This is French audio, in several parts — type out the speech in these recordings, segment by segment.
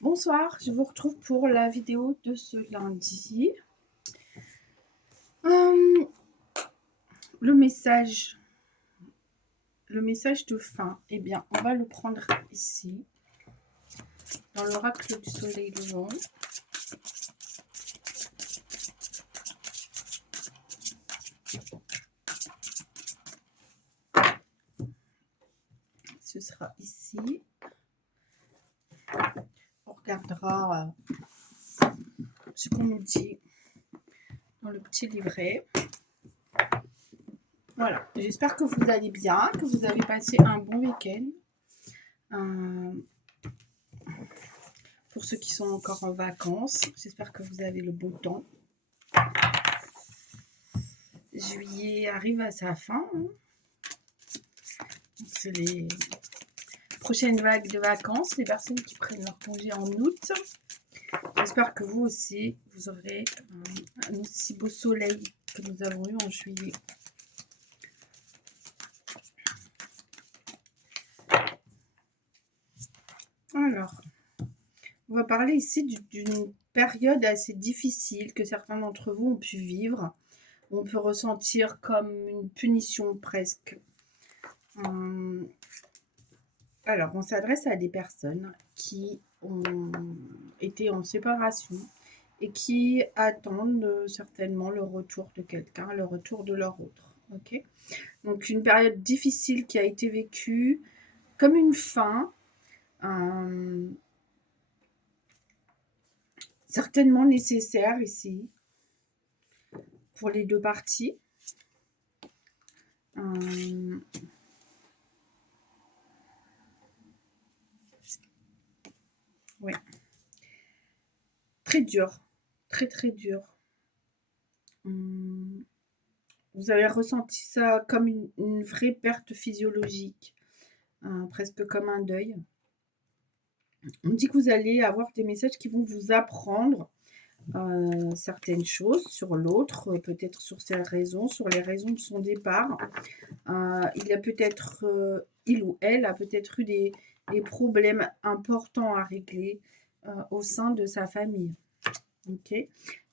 Bonsoir, je vous retrouve pour la vidéo de ce lundi. Euh, le message de fin, eh bien, on va le prendre ici, dans l'oracle du soleil levant. Ce sera ici. On regardera ce qu'on nous dit dans le petit livret. Voilà, j'espère que vous allez bien, que vous avez passé un bon week-end. Pour ceux qui sont encore en vacances, j'espère que vous avez le beau temps. Juillet arrive à sa fin. C'est les prochaines vagues de vacances, les personnes qui prennent leur congé en août. J'espère que vous aussi, vous aurez un aussi beau soleil que nous avons eu en juillet. Alors, on va parler ici d'une période assez difficile que certains d'entre vous ont pu vivre. On peut ressentir comme une punition presque. Alors, on s'adresse à des personnes qui ont été en séparation et qui attendent certainement le retour de quelqu'un, le retour de leur autre. Ok ? Donc, une période difficile qui a été vécue comme une fin, certainement nécessaire ici pour les deux parties. Ouais. Très dur, très très dur. Vous avez ressenti ça comme une vraie perte physiologique, presque comme un deuil. On dit que vous allez avoir des messages qui vont vous apprendre certaines choses sur l'autre, peut-être sur ses raisons, sur les raisons de son départ. Il a peut-être, il ou elle a peut-être eu des problèmes importants à régler au sein de sa famille. Ok.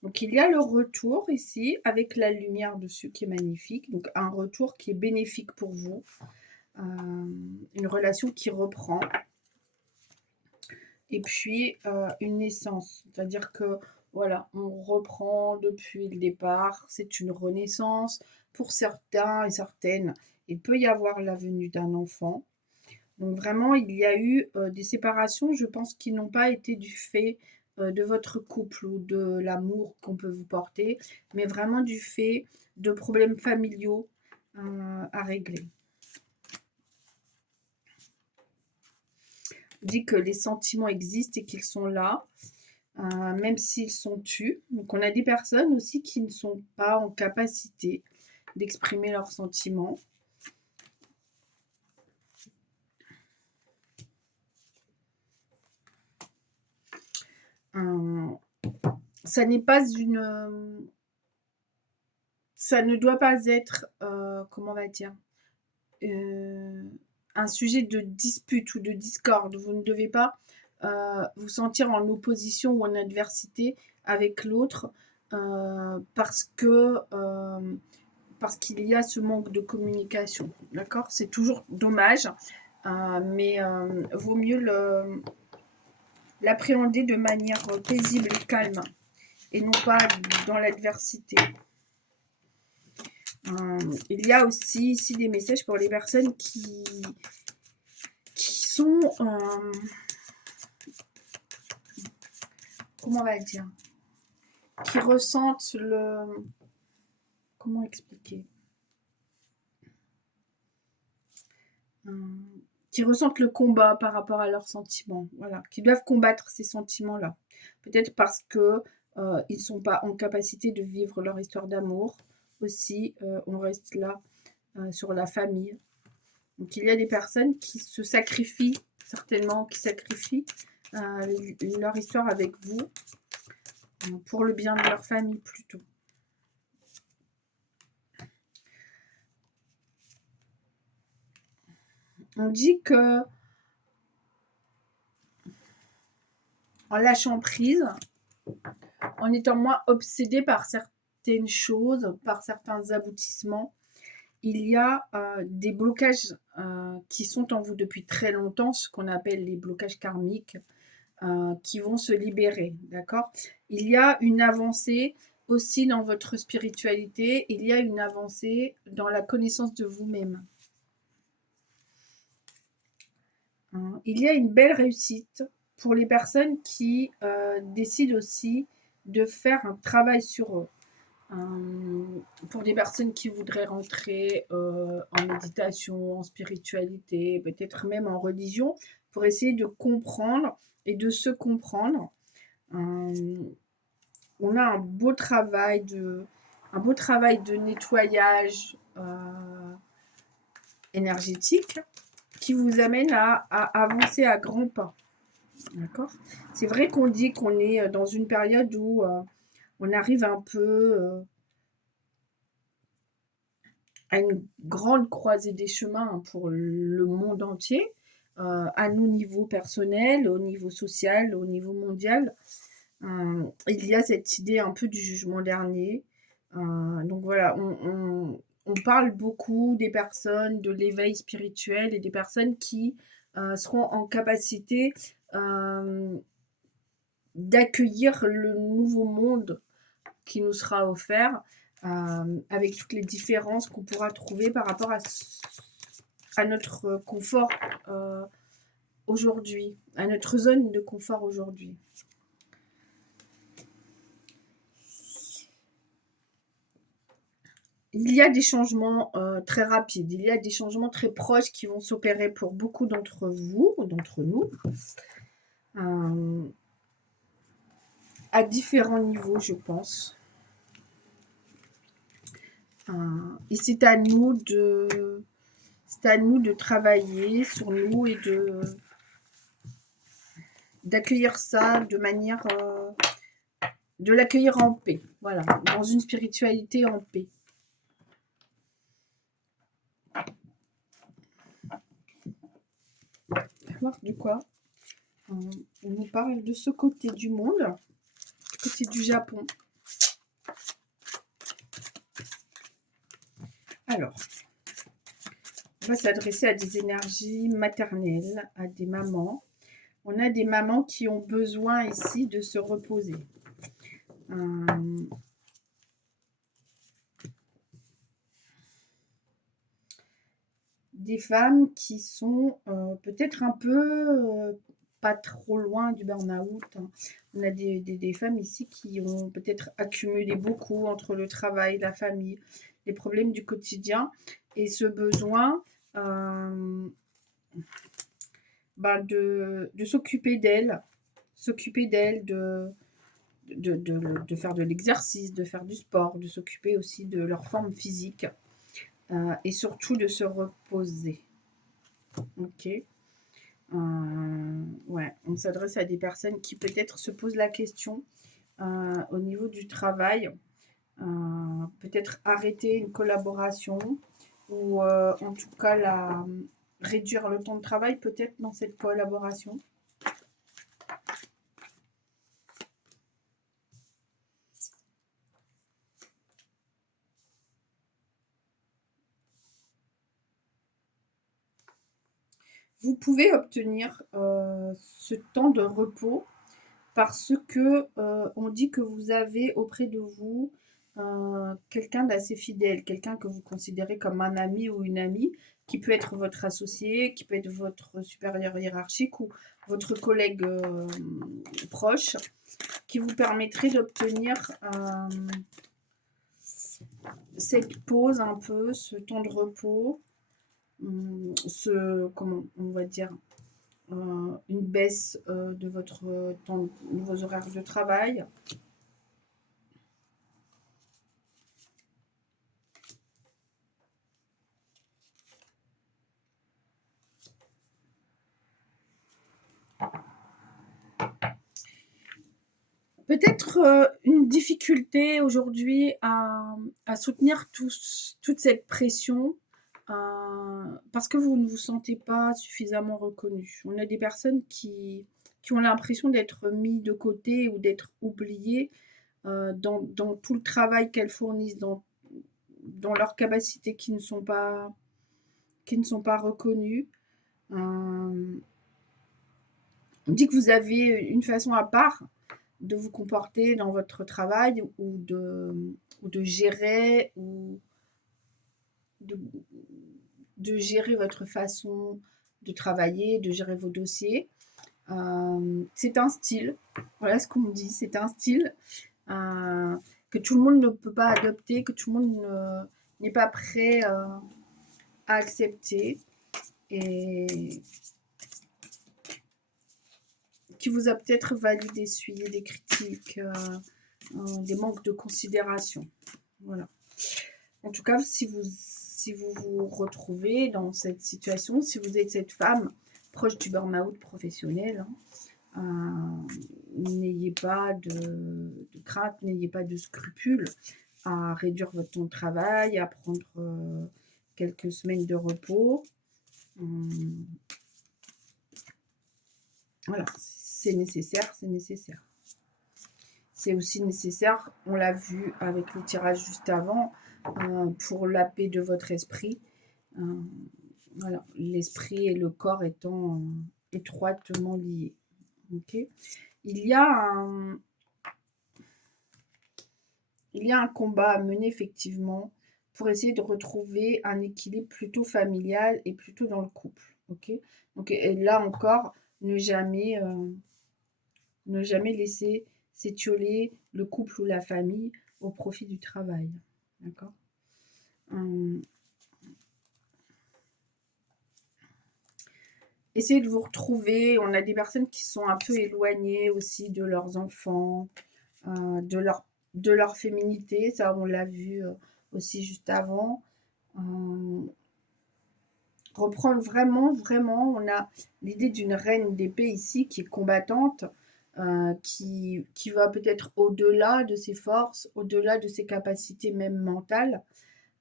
Donc il y a le retour ici avec la lumière dessus qui est magnifique. Donc un retour qui est bénéfique pour vous, une relation qui reprend. Et puis une naissance, c'est-à-dire que voilà, on reprend depuis le départ, c'est une renaissance. Pour certains et certaines, il peut y avoir la venue d'un enfant. Donc vraiment, il y a eu des séparations, je pense, qui n'ont pas été du fait de votre couple ou de l'amour qu'on peut vous porter, mais vraiment du fait de problèmes familiaux à régler. On dit que les sentiments existent et qu'ils sont là, même s'ils sont tus. Donc on a des personnes aussi qui ne sont pas en capacité d'exprimer leurs sentiments. Ça n'est pas une... Ça ne doit pas être, comment on va dire, un sujet de dispute ou de discorde. Vous ne devez pas vous sentir en opposition ou en adversité avec l'autre parce qu'il y a ce manque de communication. D'accord ? C'est toujours dommage, mais vaut mieux l'appréhender de manière paisible et calme et non pas dans l'adversité. Il y a aussi ici des messages pour les personnes qui sont, comment on va dire, qui ressentent le... Comment expliquer qui ressentent le combat par rapport à leurs sentiments, voilà, qui doivent combattre ces sentiments-là. Peut-être parce que ils ne sont pas en capacité de vivre leur histoire d'amour. Aussi, on reste là sur la famille. Donc il y a des personnes qui se sacrifient, certainement, qui sacrifient leur histoire avec vous pour le bien de leur famille plutôt. On dit que en lâchant prise, en étant moins obsédé par certaines choses, par certains aboutissements. Il y a des blocages qui sont en vous depuis très longtemps, ce qu'on appelle les blocages karmiques, qui vont se libérer, d'accord? Il y a une avancée aussi dans votre spiritualité, il y a une avancée dans la connaissance de vous-même. Il y a une belle réussite pour les personnes qui décident aussi de faire un travail sur eux. Pour des personnes qui voudraient rentrer en méditation, en spiritualité, peut-être même en religion, pour essayer de comprendre et de se comprendre. On a un beau travail de nettoyage énergétique qui vous amène à avancer à grands pas. D'accord? C'est vrai qu'on dit qu'on est dans une période où on arrive un peu à une grande croisée des chemins pour le monde entier, à nos niveaux personnels, au niveau social, au niveau mondial. Il y a cette idée un peu du jugement dernier. Donc voilà, on parle beaucoup des personnes, de l'éveil spirituel et des personnes qui seront en capacité d'accueillir le nouveau monde qui nous sera offert, avec toutes les différences qu'on pourra trouver par rapport à notre confort aujourd'hui, à notre zone de confort aujourd'hui. Il y a des changements très rapides, il y a des changements très proches qui vont s'opérer pour beaucoup d'entre vous, d'entre nous, à différents niveaux, je pense. Et c'est à nous de travailler sur nous et d'accueillir ça de manière de l'accueillir en paix, voilà, dans une spiritualité en paix. Voir de quoi on nous parle de ce côté du monde, du côté du Japon. Alors, on va s'adresser à des énergies maternelles, à des mamans. On a des mamans qui ont besoin ici de se reposer. Des femmes qui sont peut-être un peu pas trop loin du burn-out. On a des femmes ici qui ont peut-être accumulé beaucoup entre le travail, la famille, les problèmes du quotidien et ce besoin de s'occuper d'elles, de faire de l'exercice, de faire du sport, de s'occuper aussi de leur forme physique et surtout de se reposer. Ok. Ouais, on s'adresse à des personnes qui peut-être se posent la question au niveau du travail, peut-être arrêter une collaboration ou en tout cas réduire le temps de travail peut-être dans cette collaboration. Vous pouvez obtenir ce temps de repos parce que on dit que vous avez auprès de vous quelqu'un d'assez fidèle, quelqu'un que vous considérez comme un ami ou une amie, qui peut être votre associé, qui peut être votre supérieur hiérarchique ou votre collègue proche, qui vous permettrait d'obtenir cette pause un peu, ce temps de repos, comment on va dire, une baisse de votre temps, de vos horaires de travail. Peut-être une difficulté aujourd'hui à soutenir toute cette pression parce que vous ne vous sentez pas suffisamment reconnu. On a des personnes qui ont l'impression d'être mis de côté ou d'être oubliées dans tout le travail qu'elles fournissent, dans leurs capacités qui ne sont pas reconnues. On dit que vous avez une façon à part de vous comporter dans votre travail ou de gérer ou de, de gérer votre façon de travailler, de gérer vos dossiers. C'est un style, voilà ce qu'on me dit, c'est un style que tout le monde ne peut pas adopter, que tout le monde n'est pas prêt à accepter et qui vous a peut-être valu d'essuyer des critiques, des manques de considération. Voilà. En tout cas, si vous vous retrouvez dans cette situation, si vous êtes cette femme proche du burn-out professionnel, n'ayez pas de crainte, n'ayez pas de scrupules à réduire votre temps de travail, à prendre quelques semaines de repos. Voilà, c'est nécessaire, c'est nécessaire. C'est aussi nécessaire, on l'a vu avec le tirage juste avant, pour la paix de votre esprit. Voilà, l'esprit et le corps étant étroitement liés. Okay. Il y a un combat à mener effectivement pour essayer de retrouver un équilibre plutôt familial et plutôt dans le couple. Okay. Donc et là encore, ne jamais laisser s'étioler le couple ou la famille au profit du travail. D'accord. Essayez de vous retrouver. On a des personnes qui sont un peu éloignées aussi de leurs enfants, de leur féminité. Ça, on l'a vu aussi juste avant. Reprendre vraiment, on a l'idée d'une reine d'épée ici qui est combattante, qui va peut-être au-delà de ses forces, au-delà de ses capacités même mentales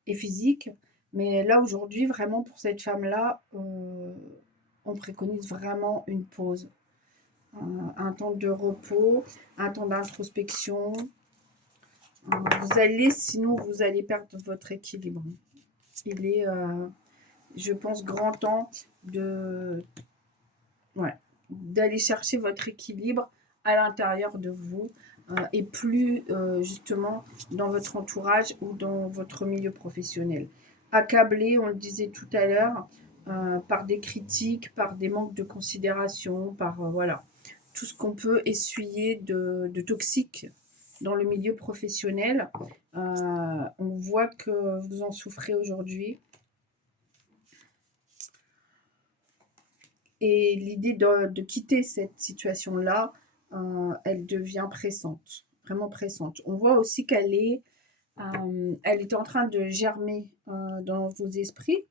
et physiques. Mais là, aujourd'hui, vraiment, pour cette femme-là, on préconise vraiment une pause, un temps de repos, un temps d'introspection. Sinon, vous allez perdre votre équilibre. Il est, je pense, grand temps d'aller chercher votre équilibre à l'intérieur de vous et plus justement dans votre entourage ou dans votre milieu professionnel. Accablé, on le disait tout à l'heure, par des critiques, par des manques de considération, par voilà, tout ce qu'on peut essuyer de toxique dans le milieu professionnel. On voit que vous en souffrez aujourd'hui. Et l'idée de quitter cette situation-là, elle devient pressante, vraiment pressante. On voit aussi qu'elle est en train de germer dans vos esprits.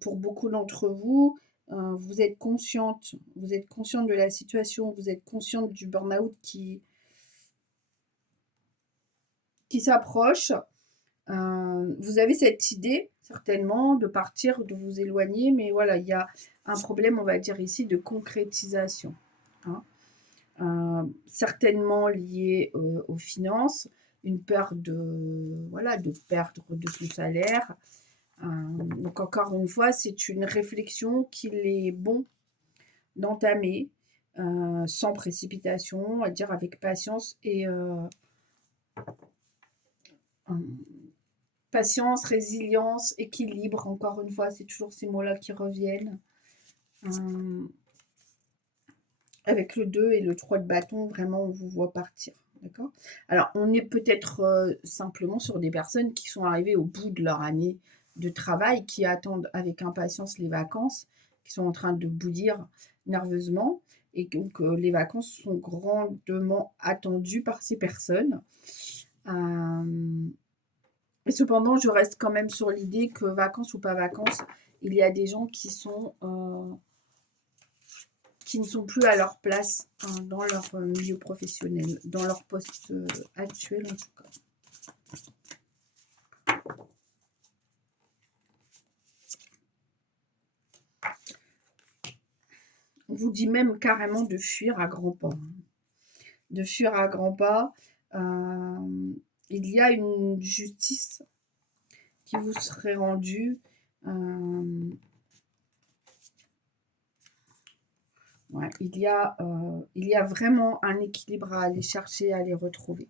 Pour beaucoup d'entre vous, vous êtes consciente de la situation, vous êtes consciente du burn-out qui s'approche. Vous avez cette idée, certainement, de partir, de vous éloigner, mais voilà, il y a un problème, on va dire ici, de concrétisation. Certainement lié aux finances, une peur de perdre de son salaire. Donc encore une fois, c'est une réflexion qu'il est bon d'entamer sans précipitation, à dire avec patience et patience, résilience, équilibre, encore une fois, c'est toujours ces mots-là qui reviennent. Avec le 2 et le 3 de bâton, vraiment, on vous voit partir. D'accord ? Alors, on est peut-être simplement sur des personnes qui sont arrivées au bout de leur année de travail, qui attendent avec impatience les vacances, qui sont en train de bouillir nerveusement. Et donc, les vacances sont grandement attendues par ces personnes. Et cependant, je reste quand même sur l'idée que vacances ou pas vacances, il y a des gens qui ne sont plus à leur place dans leur milieu professionnel, dans leur poste actuel en tout cas. On vous dit même carrément de fuir à grands pas. De fuir à grands pas. Il y a une justice qui vous serait rendue. Ouais, il y a vraiment un équilibre à aller chercher, à aller retrouver.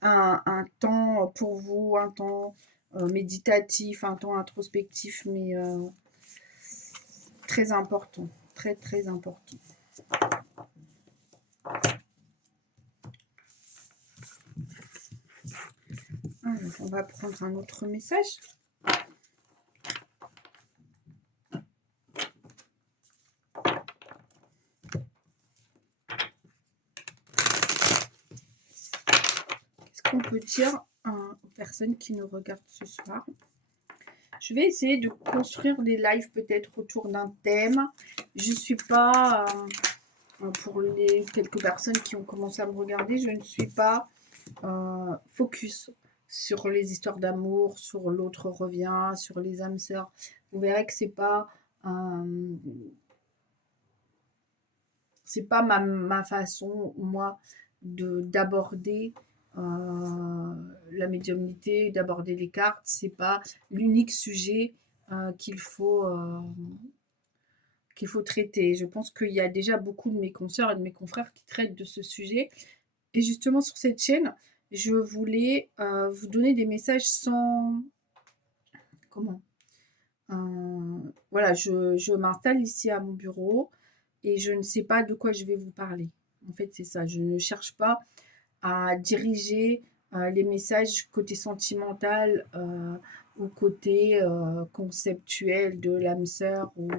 Un temps pour vous, un temps méditatif, un temps introspectif, mais très important, très très important. Alors, on va prendre un autre message. Qu'est-ce qu'on peut dire aux personnes qui nous regardent ce soir? Je vais essayer de construire des lives peut-être autour d'un thème. Je ne suis pas, pour les quelques personnes qui ont commencé à me regarder, je ne suis pas focus sur les histoires d'amour, sur l'autre revient, sur les âmes sœurs. Vous verrez que c'est pas ma façon, moi, d'aborder la médiumnité, d'aborder les cartes. C'est pas l'unique sujet qu'il faut traiter. Je pense qu'il y a déjà beaucoup de mes consoeurs et de mes confrères qui traitent de ce sujet. Et justement, sur cette chaîne, je voulais vous donner des messages sans... Comment Voilà, je m'installe ici à mon bureau et je ne sais pas de quoi je vais vous parler. En fait, c'est ça. Je ne cherche pas à diriger les messages côté sentimental ou côté conceptuel de l'âme sœur ou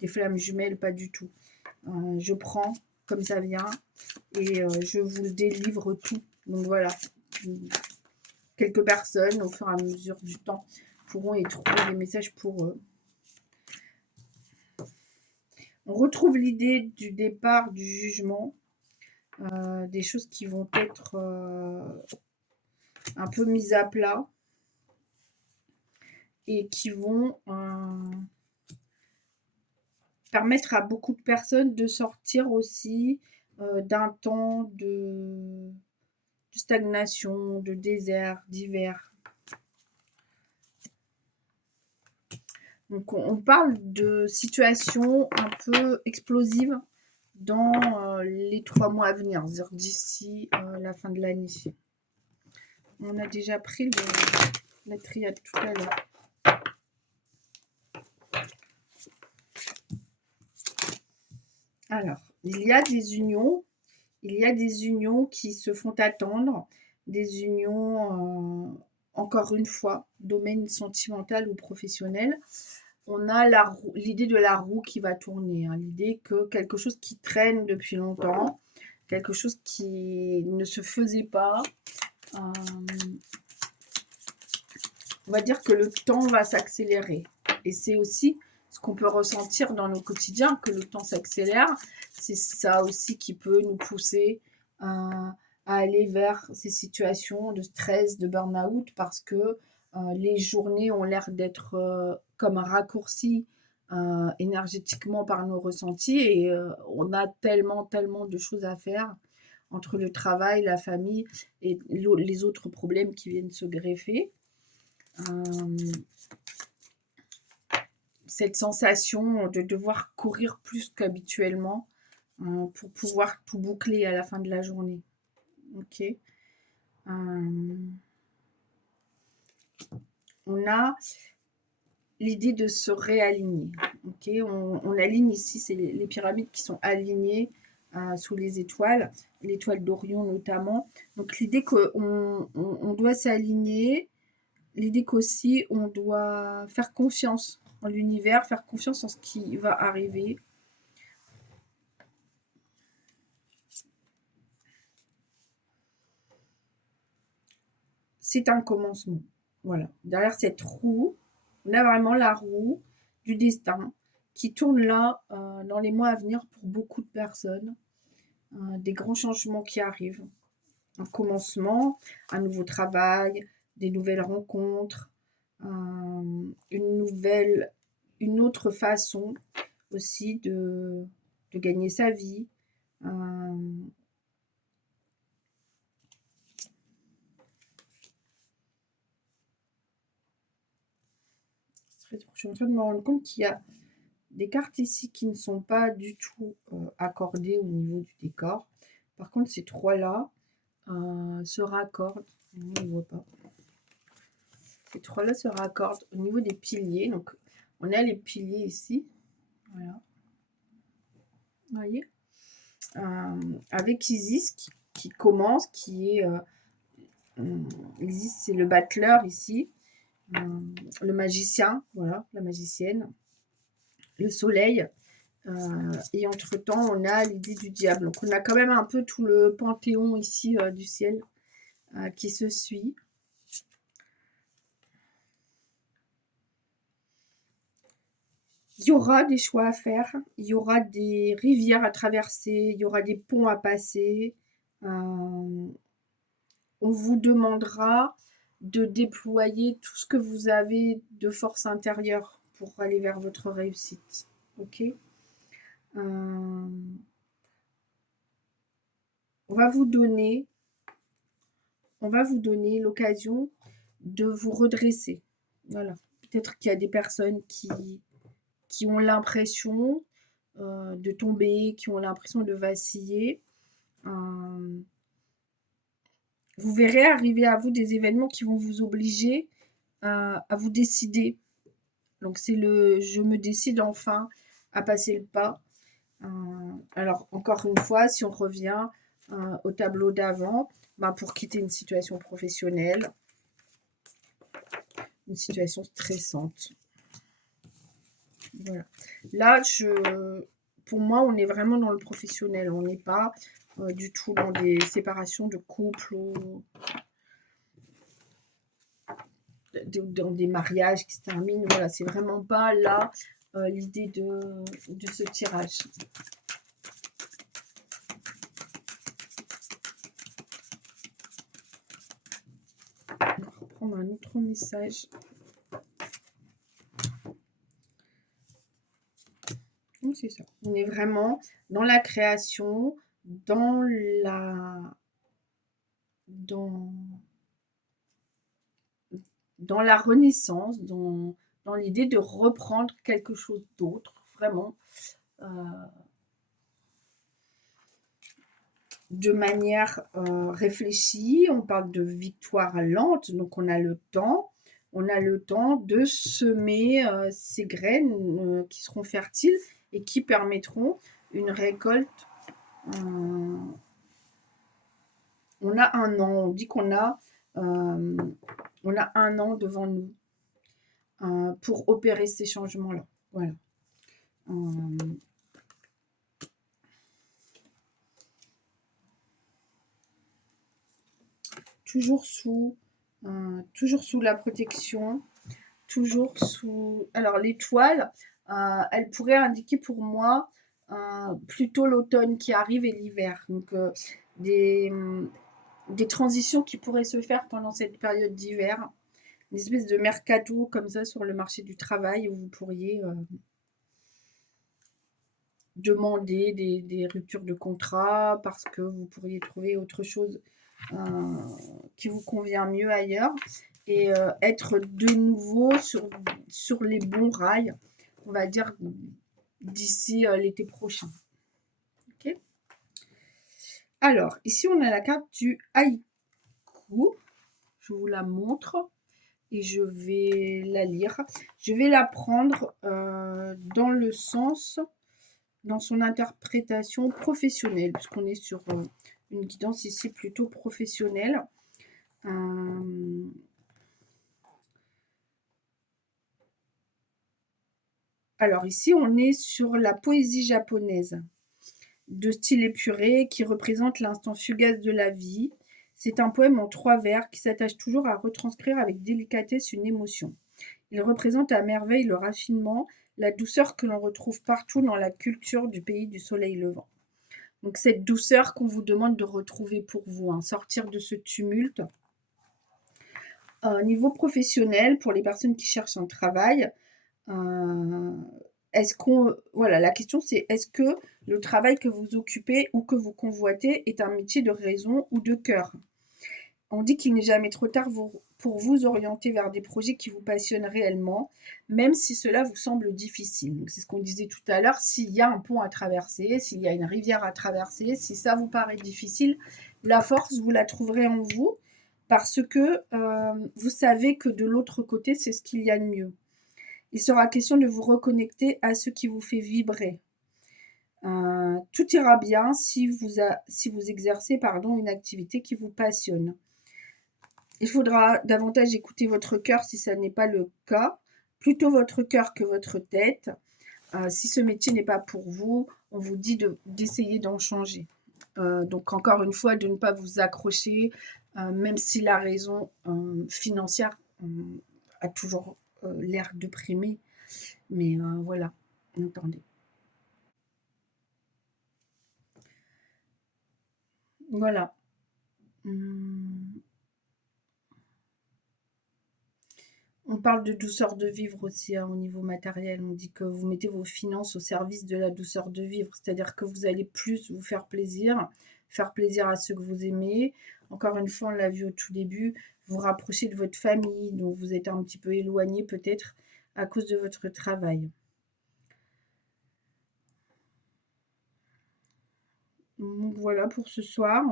des flammes jumelles, pas du tout. Je prends comme ça vient et je vous délivre tout. Donc voilà, quelques personnes au fur et à mesure du temps pourront y trouver des messages pour eux. On retrouve l'idée du départ, du jugement, des choses qui vont être un peu mises à plat et qui vont permettre à beaucoup de personnes de sortir aussi d'un temps de stagnation, de désert, d'hiver. Donc on parle de situations un peu explosives dans les 3 mois à venir, c'est-à-dire d'ici la fin de l'année. On a déjà pris la triade tout à l'heure. Alors, il y a des unions qui se font attendre, des unions, encore une fois, domaine sentimental ou professionnel. On a l'idée de la roue qui va tourner, hein, l'idée que quelque chose qui traîne depuis longtemps, quelque chose qui ne se faisait pas, on va dire que le temps va s'accélérer. Et c'est aussi ce qu'on peut ressentir dans nos quotidiens, que le temps s'accélère. C'est ça aussi qui peut nous pousser à aller vers ces situations de stress, de burn-out, parce que les journées ont l'air d'être comme un raccourci énergétiquement par nos ressentis. Et on a tellement de choses à faire entre le travail, la famille et les autres problèmes qui viennent se greffer. Cette sensation de devoir courir plus qu'habituellement pour pouvoir tout boucler à la fin de la journée. Ok. On a l'idée de se réaligner. Ok. On aligne ici, c'est les pyramides qui sont alignées sous les étoiles, l'étoile d'Orion notamment. Donc l'idée qu'on doit s'aligner, l'idée qu'aussi on doit faire confiance en l'univers, faire confiance en ce qui va arriver. C'est un commencement. Voilà. Derrière cette roue, on a vraiment la roue du destin qui tourne là dans les mois à venir pour beaucoup de personnes. Des grands changements qui arrivent. Un commencement, un nouveau travail, des nouvelles rencontres, une autre façon aussi de de gagner sa vie. Je suis en train de me rendre compte qu'il y a des cartes ici qui ne sont pas du tout accordées au niveau du décor. Par contre, ces trois-là se raccordent. On ne voit pas. Ces trois-là se raccordent au niveau des piliers. Donc, on a les piliers ici. Voilà. Vous voyez, avec Isis qui commence, qui est... Isis, c'est le battleur ici. Le magicien, voilà, la magicienne. Le soleil. Et entre-temps, on a l'idée du diable. Donc, on a quand même un peu tout le panthéon ici du ciel qui se suit. Il y aura des choix à faire, il y aura des rivières à traverser, il y aura des ponts à passer. On vous demandera de déployer tout ce que vous avez de force intérieure pour aller vers votre réussite. Ok ? On va vous donner l'occasion de vous redresser. Voilà. Peut-être qu'il y a des personnes qui ont l'impression de tomber, qui ont l'impression de vaciller. Vous verrez arriver à vous des événements qui vont vous obliger à vous décider. Donc c'est le « je me décide enfin à passer le pas ». Alors encore une fois, si on revient au tableau d'avant, pour quitter une situation professionnelle, une situation stressante. Voilà. Là, pour moi, on est vraiment dans le professionnel. On n'est pas du tout dans des séparations de couple ou dans des mariages qui se terminent. Voilà, c'est vraiment pas là l'idée de ce tirage. On va reprendre un autre message. C'est ça. On est vraiment dans la création, dans la renaissance, dans l'idée de reprendre quelque chose d'autre, vraiment, de manière réfléchie. On parle de victoire lente, donc on a le temps de semer ces graines qui seront fertiles et qui permettront une récolte. On a un an, on dit qu'on a un an devant nous pour opérer ces changements-là. Voilà. Toujours sous la protection, toujours sous... Alors l'étoile, elle pourrait indiquer pour moi plutôt l'automne qui arrive et l'hiver. Donc des transitions qui pourraient se faire pendant cette période d'hiver. Une espèce de mercato comme ça sur le marché du travail où vous pourriez demander des ruptures de contrat parce que vous pourriez trouver autre chose qui vous convient mieux ailleurs et être de nouveau sur les bons rails, on va dire, d'ici l'été prochain. Ok ? Alors, ici, on a la carte du haïku. Je vous la montre et je vais la lire. Je vais la prendre dans le sens, dans son interprétation professionnelle, puisqu'on est sur une guidance ici plutôt professionnelle. Alors ici, on est sur la poésie japonaise, de style épuré, qui représente l'instant fugace de la vie. C'est un poème en 3 vers qui s'attache toujours à retranscrire avec délicatesse une émotion. Il représente à merveille le raffinement, la douceur que l'on retrouve partout dans la culture du pays du soleil levant. Donc cette douceur qu'on vous demande de retrouver pour vous, sortir de ce tumulte. Niveau professionnel, pour les personnes qui cherchent un travail, la question c'est est-ce que Le travail que vous occupez ou que vous convoitez est un métier de raison ou de cœur. On dit qu'il n'est jamais trop tard pour vous orienter vers des projets qui vous passionnent réellement, même si cela vous semble difficile. Donc, c'est ce qu'on disait tout à l'heure, s'il y a un pont à traverser, s'il y a une rivière à traverser, si ça vous paraît difficile, la force, vous la trouverez en vous parce que vous savez que de l'autre côté, c'est ce qu'il y a de mieux. Il sera question de vous reconnecter à ce qui vous fait vibrer. Tout ira bien si vous exercez une activité qui vous passionne. Il faudra davantage écouter votre cœur si ça n'est pas le cas, plutôt votre cœur que votre tête. Si ce métier n'est pas pour vous, on vous dit d'essayer d'en changer. Donc encore une fois, de ne pas vous accrocher, même si la raison financière a toujours l'air de primer. Mais voilà, entendez. Voilà. Hum. On parle de douceur de vivre aussi au niveau matériel. On dit que vous mettez vos finances au service de la douceur de vivre, c'est-à-dire que vous allez plus vous faire plaisir à ceux que vous aimez. Encore une fois, on l'a vu au tout début, vous rapprochez de votre famille, dont vous êtes un petit peu éloigné peut-être à cause de votre travail. Donc voilà pour ce soir.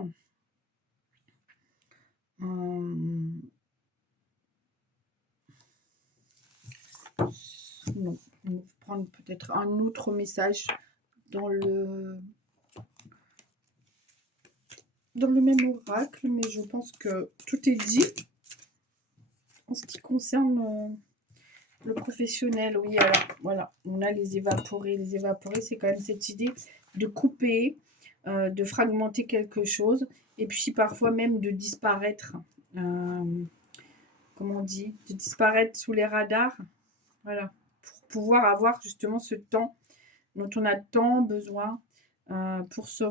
Hum, non, on va prendre peut-être un autre message dans le même oracle, mais je pense que tout est dit en ce qui concerne le professionnel. Oui, alors voilà, on a les évaporés. Les évaporés, c'est quand même cette idée de couper, de fragmenter quelque chose, et puis parfois même de disparaître. Comment on dit? De disparaître sous les radars. Voilà, pour pouvoir avoir justement ce temps dont on a tant besoin pour se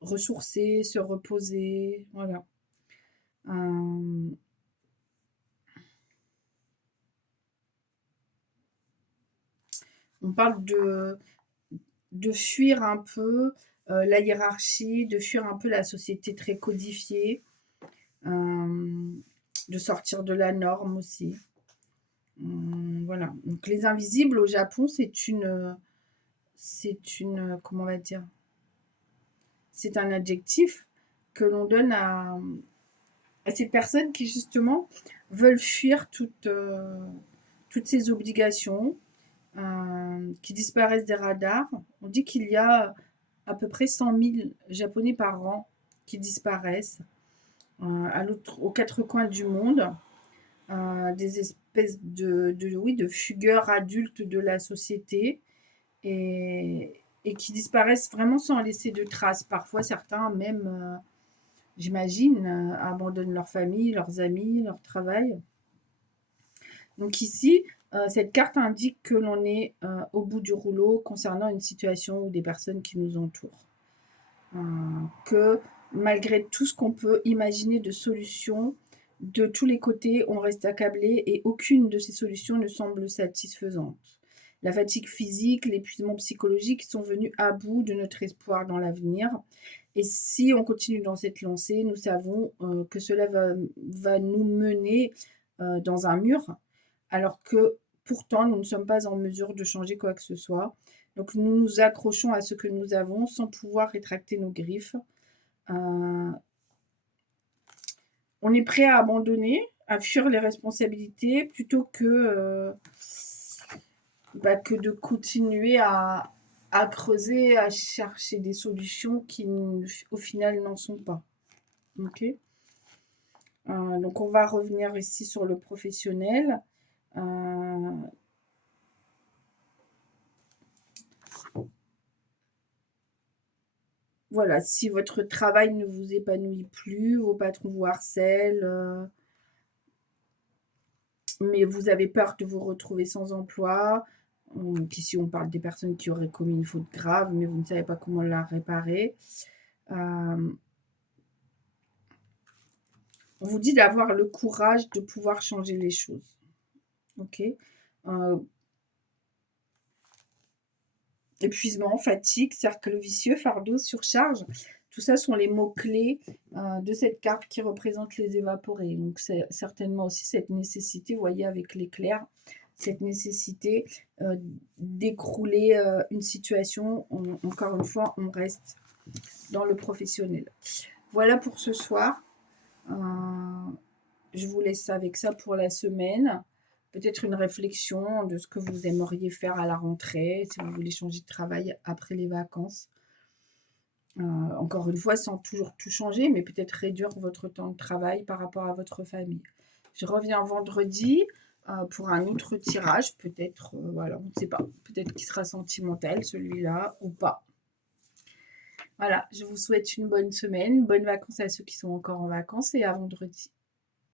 ressourcer, se reposer. Voilà. Euh, on parle de fuir un peu la hiérarchie, de fuir un peu la société très codifiée, de sortir de la norme aussi. Voilà. Donc les invisibles au Japon, comment on va dire, c'est un adjectif que l'on donne à ces personnes qui justement veulent fuir toutes ces obligations, qui disparaissent des radars. On dit qu'il y a à peu près 100 000 Japonais par an qui disparaissent aux quatre coins du monde, des espèces oui, de fugueurs adultes de la société et qui disparaissent vraiment sans laisser de traces. Parfois, certains même, j'imagine, abandonnent leur famille, leurs amis, leur travail. Donc ici, cette carte indique que l'on est au bout du rouleau concernant une situation ou des personnes qui nous entourent. Que malgré tout ce qu'on peut imaginer de solutions, de tous les côtés, on reste accablé et aucune de ces solutions ne semble satisfaisante. La fatigue physique, l'épuisement psychologique sont venus à bout de notre espoir dans l'avenir. Et si on continue dans cette lancée, nous savons que cela va nous mener dans un mur, alors que pourtant nous ne sommes pas en mesure de changer quoi que ce soit. Donc nous nous accrochons à ce que nous avons sans pouvoir rétracter nos griffes. On est prêt à abandonner, à fuir les responsabilités plutôt que de continuer à creuser, à chercher des solutions qui au final n'en sont pas. Ok. Donc on va revenir ici sur le professionnel. Voilà, si votre travail ne vous épanouit plus, vos patrons vous harcèlent, mais vous avez peur de vous retrouver sans emploi. Ici, on parle des personnes qui auraient commis une faute grave, mais vous ne savez pas comment la réparer. On vous dit d'avoir le courage de pouvoir changer les choses. Ok. épuisement, fatigue, cercle vicieux, fardeau, surcharge. Tout ça sont les mots-clés de cette carte qui représente les évaporés. Donc, c'est certainement aussi cette nécessité, vous voyez, avec l'éclair, cette nécessité d'écrouler une situation. Encore une fois, on reste dans le professionnel. Voilà pour ce soir. Je vous laisse avec ça pour la semaine. Peut-être une réflexion de ce que vous aimeriez faire à la rentrée, si vous voulez changer de travail après les vacances. Encore une fois, sans toujours tout changer, mais peut-être réduire votre temps de travail par rapport à votre famille. Je reviens vendredi pour un autre tirage, peut-être, voilà, on ne sait pas, peut-être qu'il sera sentimental celui-là ou pas. Voilà, je vous souhaite une bonne semaine, bonnes vacances à ceux qui sont encore en vacances et à vendredi.